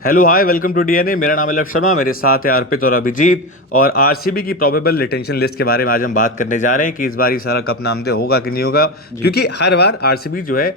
Hello hi welcome to DNA. मेरा नाम है लव शर्मा, मेरे साथ है अर्पित और अभिजीत। और आरसीबी की प्रोबेबल रिटेंशन लिस्ट के बारे में आज हम बात करने जा रहे हैं कि इस बार ये सारा कप नामदे होगा कि नहीं होगा। जी। क्योंकि हर बार आरसीबी जो है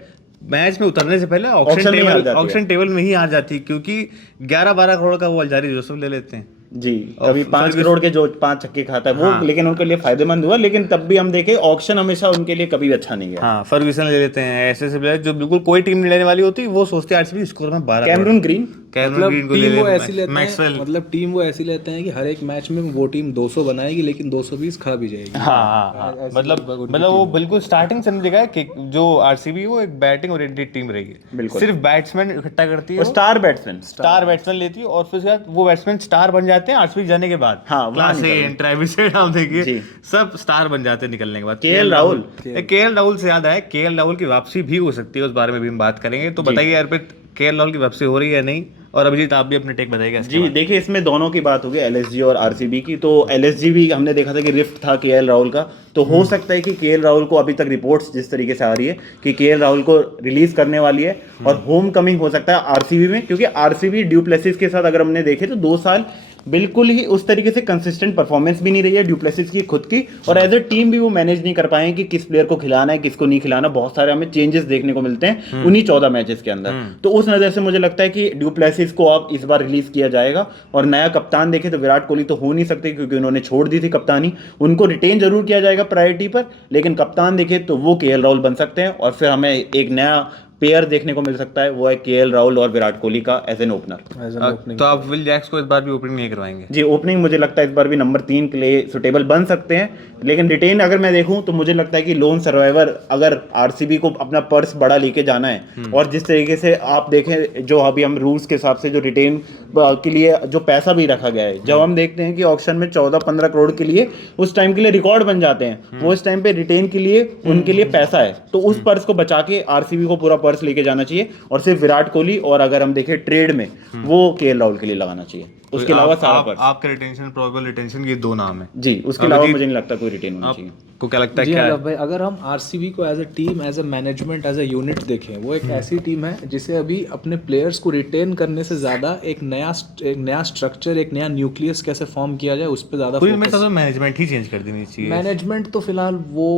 मैच में उतरने से पहले ऑक्शन ऑक्शन में ही हार टेबल जाती है। ऑक्शन टेबल में ही हार जाती है, क्योंकि 11-12 करोड़ का वो अलजारी जोसेफ ले लेते हैं। जी। और कभी 5 करोड़ के जो 5 छक्के खाता है वो, हाँ लेकिन उनके लिए फायदेमंद हुआ। लेकिन तब भी हम देखें, ऑक्शन हमेशा उनके लिए कभी अच्छा नहीं गया। हाँ, फर्ग्यूसन ले लेते हैं, ऐसे ऐसे प्लेयर जो बिल्कुल कोई टीम नहीं लेने वाली होती, वो सोचते हैं आरसीबी स्कोर में 12 करोड़। Cameron Green. कैमरन मतलब ग्रीन को ले टीम ले, वो ऐसी लेते मैक्सवेल। हैं टीम वो ऐसी लेते हैं कि हर एक मैच में वो टीम 200 बनाएगी लेकिन 220 खा भी जाएगी। हाँ हाँ हाँ, ऐसी मतलब लगभग उनकी मतलब वो टीम है। बिल्कुल स्टार्टिंग से देखा है कि जो आरसीबी वो एक बैटिंग ओरिएंटेड टीम रहेगी। बिल्कुल। सिर्फ बैट्समैन इकट्ठा करती है, और स्टार बैट्समैन। स्टार बैट्समैन लेती है, और फिर उसके बाद वो बैट्समैन स्टार बन जाते हैं आरसीबी जाने के बाद। हाँ, वहाँ क्लासेन, ट्रेविस हेड आप देखिए, जी। सब स्टार बन जाते हैं निकलने के बाद। केएल राहुल। केएल राहुल से याद आया, केएल राहुल की वापसी भी हो सकती है, उस बारे में भी हम बात करेंगे। तो जी। बताइए अर्पित, केएल राहुल की वापसी हो रही है या नहीं? और अभिजीत आप भी अपने टेक बताइएगा इसके जी बाद। देखिए, इसमें दोनों की बात होगी, एलएसजी और आरसीबी की। तो एलएसजी भी हमने देखा था कि रिफ्ट था केएल राहुल का। तो हो सकता है कि केएल राहुल को, अभी तक रिपोर्ट्स जिस तरीके से आ रही है कि केएल राहुल को रिलीज करने वाली है और होम कमिंग हो सकता है आरसीबी में। क्योंकि आरसीबी ड्यूप्लेसिस के साथ अगर हमने देखे तो 2 साल बिल्कुल ही उस तरीके से कंसिस्टेंट परफॉर्मेंस भी नहीं रही है ड्यूप्लेसिस की खुद की, और एज ए टीम भी वो मैनेज नहीं कर पाए हैं कि किस प्लेयर को खिलाना है किसको नहीं खिलाना। बहुत सारे हमें चेंजेस देखने को मिलते हैं उन्हीं 14 मैचेस के अंदर। तो उस नज़र से मुझे लगता है कि ड्यूप्लेसिस को अब इस बार रिलीज किया जाएगा। और नया कप्तान देखे तो विराट कोहली तो हो नहीं सकते, क्योंकि उन्होंने छोड़ दी थी कप्तानी। उनको रिटेन जरूर किया जाएगा प्रायोरिटी पर, लेकिन कप्तान देखे तो वो केएल राहुल बन सकते हैं। और फिर हमें एक नया पेयर देखने को मिल सकता है, वो है केएल राहुल और विराट कोहली का एज एन ओपनर। तो आप विल जैक्स को इस बार भी ओपनिंग नहीं करवाएंगे? जी, ओपनिंग मुझे लगता है इस बार भी नंबर 3 के लिए सुटेबल बन सकते हैं। लेकिन रिटेन अगर मैं देखूं तो मुझे लगता है कि लोन सर्वाइवर, अगर आरसीबी को अपना पर्स बड़ा लेके जाना है, और जिस तरीके से आप देखें जो अभी हम रूल्स के हिसाब से जो रिटेन के लिए जो पैसा भी रखा गया है, जब हम देखते हैं कि ऑक्शन में 14-15 करोड़ के लिए उस टाइम के लिए रिकॉर्ड बन जाते हैं, वो इस टाइम पे रिटेन के लिए उनके लिए पैसा है। तो उस पर्स को बचा के आरसीबी को पूरा पर्स लेके जाना चाहिए, और सिर्फ विराट कोहली, और अगर हम देखें ट्रेड में, वो केएल राहुल के लिए लगाना चाहिए। उसके अलावा सारा पर्स। आपके रिटेंशन, प्रोबेबल रिटेंशन, ये 2 नाम है जी, उसके अलावा मुझे नहीं लगता कोई रिटेन होना चाहिए। आपको क्या लगता है? जी क्या हाँ भाई, अगर हम आरसीबी को as a team, as a management, as a unit देखें, वो एक ऐसी टीम है जिसे अभी अपने प्लेयर्स को रिटेन करने से ज़्यादा एक नया स्ट्रक्चर, एक नया न्यूक्लियस कैसे फॉर्म किया जाए उस पर ज़्यादा पूरी में तो मैनेजमेंट ही चेंज कर देनी चाहिए। मैनेजमेंट तो फिलहाल वो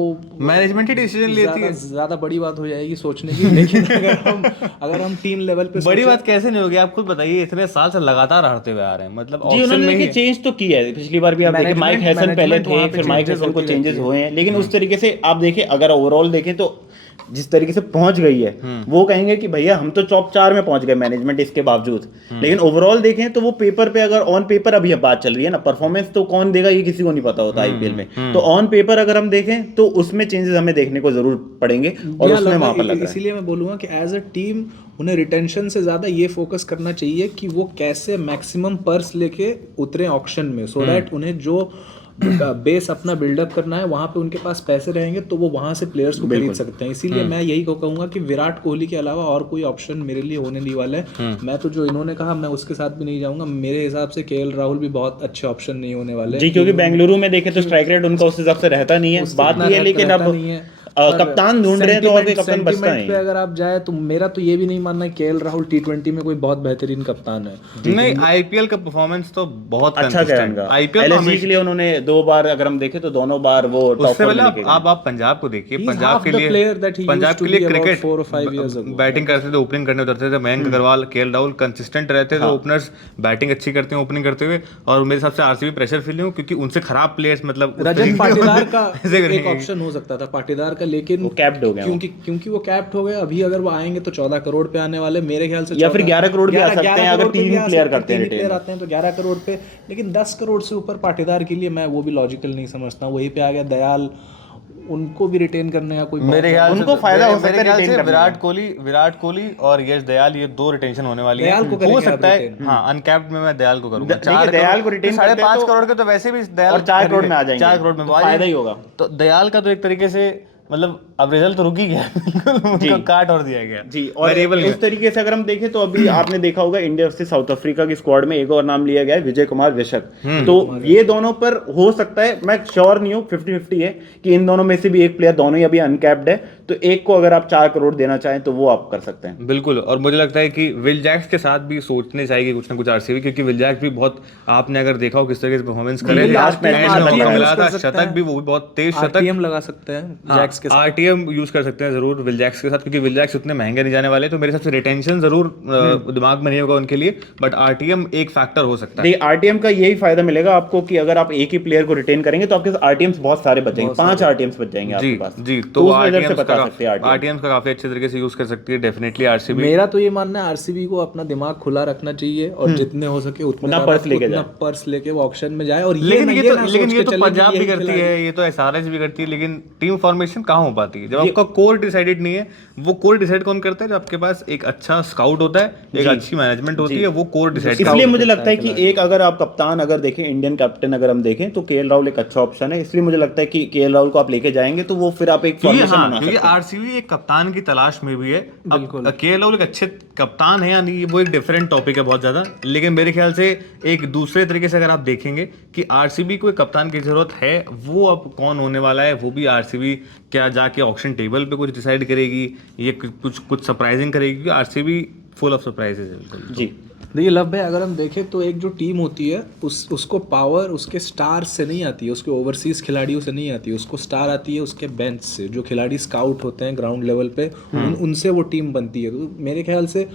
मैनेजमेंट ही डिसीजन लेती है। ज़्यादा बड़ी बात हो जाएगी सोचने की। लेकिन अगर हम टीम लेवल पे बड़ी बात कैसे नहीं होगी, आप खुद बताइए। इतने साल से लगातार हारते हुए आ रहे हैं, मतलब जी, ऑक्शन में उन्होंने ही चेंज तो किया है। पिछली बार भी आप देखिए, माइक हैसन पहले थे, फिर माइक हैसन को चेंजेस हुए हैं। लेकिन उस तरीके से आप देखिए, अगर ओवरऑल देखें तो जिस तरीके से पहुंच गई है, वो कहेंगे कि भैया हम तो टॉप 4 में पहुंच गए मैनेजमेंट इसके बावजूद। लेकिन ओवरऑल देखें तो वो पेपर पे, अगर ऑन पेपर अभी बात चल रही है ना, परफॉर्मेंस तो कौन देगा ये किसी को नहीं पता होता आईपीएल में। तो ऑन पेपर अगर हम देखें तो उसमें चेंजेस हमें देखने को जरूर पड़ेंगे, और उसमें वहां पर लग रहा है। इसीलिए मैं बोलूँगा कि एज अ टीम उन्हें रिटेंशन से ज़्यादा ये फोकस करना चाहिए कि वो कैसे मैक्सिमम पर्स लेके उतरे ऑक्शन में, सो दैट उन्हें जो बेस अपना बिल्डअप करना है वहाँ पे उनके पास पैसे रहेंगे तो वो वहाँ से प्लेयर्स को खरीद सकते हैं। इसीलिए मैं यही कहूँगा कि विराट कोहली के अलावा और कोई ऑप्शन मेरे लिए होने नहीं वाला है। मैं तो जो इन्होंने कहा मैं उसके साथ भी नहीं जाऊँगा। मेरे हिसाब से केएल राहुल भी बहुत अच्छे ऑप्शन नहीं होने वाले जी, क्योंकि बेंगलुरु में देखे तो स्ट्राइक रेट उनका उस हिसाब से रहता नहीं है, बात ये है। लेकिन अब कप्तान ढूंढ रहे हैं तो और कोई कप्तान बचता नहीं पे अगर आप जाए तो मेरा तो ये भी नहीं मानना है केएल राहुल T20 में कोई बहुत बेहतरीन कप्तान है। नहीं, आईपीएल का परफॉर्मेंस तो बहुत अच्छा गया कंसिस्टेंट। उनका। आईपीएल एलएसजी के लिए उन्होंने 2 बार, अगर हम देखें तो दोनों बार वो टॉप उससे पर पहले लेके गए। आप पंजाब को देखिए। पंजाब के लिए क्रिकेट क्रिकेट बैटिंग करते थे, ओपनिंग करने उतरते थे। मयंक अग्रवाल, केएल राहुल कंसिस्टेंट रहते थे ओपनर्स, बैटिंग अच्छी करते हैं ओपनिंग करते हुए। और मेरे हिसाब से आरसीबी प्रेशर फील नहीं हो, क्योंकि उनसे खराब प्लेयर्स, मतलब रजत पाटीदार का एक ऑप्शन हो सकता था पाटीदार का, लेकिन कैप्ड हो गया, क्योंकि वो कैप्ट हो गए। अभी अगर वो आएंगे तो 14 करोड़ पे आने वाले मेरे ख्याल से, या फिर 11 करोड़ भी आ सकते हैं अगर 3 प्लेयर करते हैं प्लेयर आते हैं तो 11 करोड़ पे। लेकिन 10 करोड़ से ऊपर पाटीदार के लिए मैं वो भी लॉजिकल नहीं समझता। वहीं पे आ गया दयाल, उनको भी रिटेन करने का कोई मेरे ख्याल से उनको फायदा हो सकता है ख्याल से रिटेन विराट कोहली और यश दयाल, ये 2 रिटेंशन होने वाली है। दयाल को हो करेंगे सकता आप है retain। हाँ, अनकैप्ड में मैं दयाल को करूंगा। देखिए, दयाल को retain करते 5.5 तो- करोड़ के तो वैसे भी दयाल और 4 करोड़ में आ जाएंगे, 4 करोड़ में तो फायदा ही होगा। तो दयाल का तो एक तरीके से मतलब अब रिजल्ट तो रुक ही गया बिल्कुल, उनको काट और दिया गया जी। और वेरिएबल इस तरीके से अगर हम देखें तो अभी आपने देखा होगा इंडिया से साउथ अफ्रीका की स्क्वाड में एक और नाम लिया गया है, विजय कुमार विशक। तो ये दोनों पर हो सकता है, मैं श्योर नहीं हूँ, 50-50 है कि इन दोनों में से भी एक प्लेयर, दोनों ही अभी अनकैप्ड है, तो एक को अगर आप 4 करोड़ देना चाहें तो वो आप कर सकते हैं। बिल्कुल। और मुझे लगता है कि विल जैक्स के साथ भी सोचने चाहिए कुछ ना कुछ आरसीबी, क्योंकि विल जैक्स भी बहुत, आपने अगर देखा हो किस तरीके से परफॉर्मेंस करे, लास्ट मैच में मौका मिला यूज था, कर सकते शतक हैं। भी, वो भी बहुत तेज शतक। आरटीएम लगा सकते हैं जैक्स के साथ। आरटीएम यूज कर सकते हैं जरूर विल जैक्स के साथ, क्योंकि विल जैक्स उतने महंगे नहीं जाने वाले, तो मेरे हिसाब से रिटेंशन जरूर दिमाग में नहीं होगा उनके लिए, बट आरटीएम एक फैक्टर हो सकता है। देखिए आरटीएम का यही फायदा मिलेगा आपको कि अगर आप एक ही प्लेयर को रिटेन करेंगे तो आपके आरटीएम्स बहुत सारे बचेंगे, 5 आरटीएम्स बच जाएंगे आपके जी पास। जी, तो तो उस वजह से आरटीएम्स बता सकते हैं RTM। आरटीएम्स का काफी अच्छे तरीके से यूज कर सकती है डेफिनेटली आरसीबी। मेरा तो ये मानना है आरसीबी को अपना दिमाग खुला रखना चाहिए और जितने हो सके उतना पर्स लेके जाए। पर्स लेके वो ऑक्शन में जाए। और लेकिन ये तो ना लेकिन सोच ये के तो चले कि पंजाब भी यही करती खिलाड़ी- है, ये तो एसआरएच भी करती है, लेकिन टीम फॉर्मेशन कहाँ हो पाती है जब आपका कोर डिसाइडेड नहीं है। वो कोर डिसाइड कौन करता है? जब आपके पास एक अच्छा स्काउट होता है, एक अच्छी मैनेजमेंट होती है, वो कोर डिसाइड इसलिए मुझे लगता है कि एक अगर आप कप्तान अगर देखें, इंडियन कैप्टन अगर हम देखें तो केएल राहुल एक अच्छा ऑप्शन है। इसलिए मुझे लगता है कि केएल राहुल को आप लेके जाएंगे तो वो फिर आप एक फॉर्मेशन बना सकते क्योंकि हैं। आरसीबी एक कप्तान की तलाश में भी है। अब केएल राहुल एक अच्छे कप्तान है या नहीं, वो एक डिफरेंट टॉपिक है बहुत ज्यादा, लेकिन मेरे ख्याल से एक दूसरे तरीके से अगर आप देखेंगे कि आरसीबी को एक कप्तान की जरूरत है, वो अब कौन होने वाला है वो भी आरसीबी क्या जाके ऑक्शन टेबल पे कुछ डिसाइड करेगी, ये कुछ सरप्राइजिंग करेगी, क्योंकि आरसीबी फुल ऑफ सरप्राइजेज है बिल्कुल। जी। देखिए लव भाई, अगर हम देखें तो एक जो टीम होती है उसको पावर उसके स्टार से नहीं आती है, उसके ओवरसीज खिलाड़ियों से नहीं आती है, उसको स्टार आती है उसके बेंच से। जो खिलाड़ी स्काउट होते हैं ग्राउंड लेवल पे उनसे वो टीम बनती है। तो मेरे ख्याल से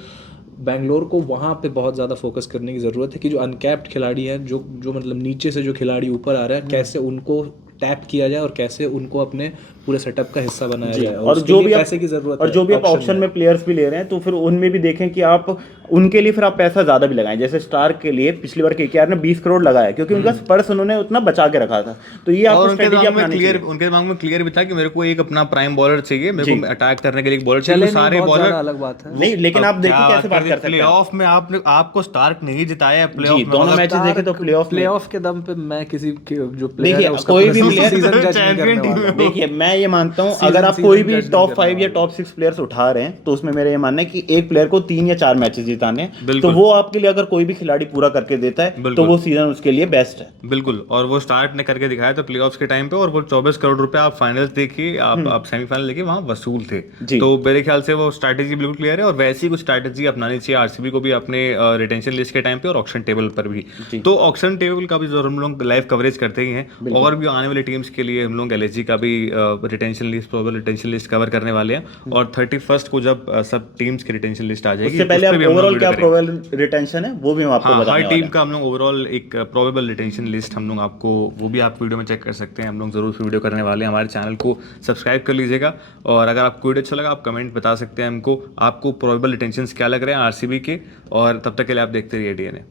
बैंगलोर को वहाँ पे बहुत ज़्यादा फोकस करने की ज़रूरत है कि जो अनकैप्ड खिलाड़ी हैं, जो मतलब नीचे से जो खिलाड़ी ऊपर आ रहा है, कैसे उनको टैप किया जाए और कैसे उनको अपने पूरे सेटअप का हिस्सा बनाया जाए। और जो भी पैसे की जरूरत और जो भी आप ऑप्शन में प्लेयर्स भी ले रहे हैं तो फिर उनमें भी देखें कि आप उनके लिए फिर आप पैसा ज्यादा भी लगाएं। जैसे स्टार के लिए पिछली बार केकेआर ने 20 करोड़ लगाया क्योंकि उनका स्पर्स उन्होंने उतना बचा के रखा था। तो ये आपको स्ट्रेटजी अपनानी चाहिए। उनके दिमाग में क्लियर भी था कि मेरे को एक अपना प्राइम बॉलर चाहिए, मेरे को अटैक करने के लिए एक बॉलर चाहिए। सारे बॉलर अलग बात है नहीं, लेकिन आप देखिए कैसे बात कर सकते हैं। प्लेऑफ में आपको स्टार्क नहीं जिताया है प्लेऑफ में, दोनों मैचेस देखे तो प्लेऑफ के दम पे मैं किसी जो प्लेयर है उसका कोई भी सीजन जज नहीं करने वाला। देखिए मैं ये मानता हूँ अगर आप कोई भी टॉप 5 या टॉप 6 प्लेयर्स उठा रहे हैं तो उसमें मेरा ये मानना है कि एक प्लेयर को 3 या 4 मैचेस जिताने हैं, तो वो आपके लिए अगर कोई भी खिलाड़ी पूरा करके देता है तो वो सीजन उसके लिए बेस्ट है। बिल्कुल। और वो स्टार्ट ने करके दिखाया था प्लेऑफ्स के टाइम पे, और वो 24 करोड़ रुपए आप फाइनल्स देखिए, आप सेमीफाइनल देखिए, वहां वसूल थे। तो मेरे ख्याल से वो स्ट्रैटेजी बिल्कुल क्लियर है, और वैसी ही कुछ स्ट्रैटेजी अपनानी चाहिए आरसीबी को भी अपने रिटेंशन लिस्ट के टाइम पे और ऑक्शन टेबल पर भी। तो ऑक्शन टेबल का भी जो हम लोग लाइव कवरेज करते ही हैं, और भी आने वाली टीम्स के लिए हम लोग एलएसजी का भी retention list, probable retention list cover करने वाले हैं। और 31st को जब सब टीम्स की रिटेंशन लिस्ट आ जाएगी, उससे पहले आप ओवरऑल क्या प्रोबेबल रिटेंशन है वो भी हम आपको बताने वाले हैं। हर टीम का हम लोग ओवरऑल एक प्रोबेबल रिटेंशन लिस्ट हम लोग आपको, वो भी आप वीडियो में चेक कर सकते हैं। हम लोग जरूर वीडियो करने वाले हैं। हमारे चैनल को सब्सक्राइब कर लीजिएगा, और अगर आपको वीडियो अच्छा लगा आप कमेंट बता सकते हैं हमको, आपको प्रोबेबल रिटेंशंस क्या लग रहे हैं आरसीबी के। और तब तक के लिए आप देखते रहिए डीएनए।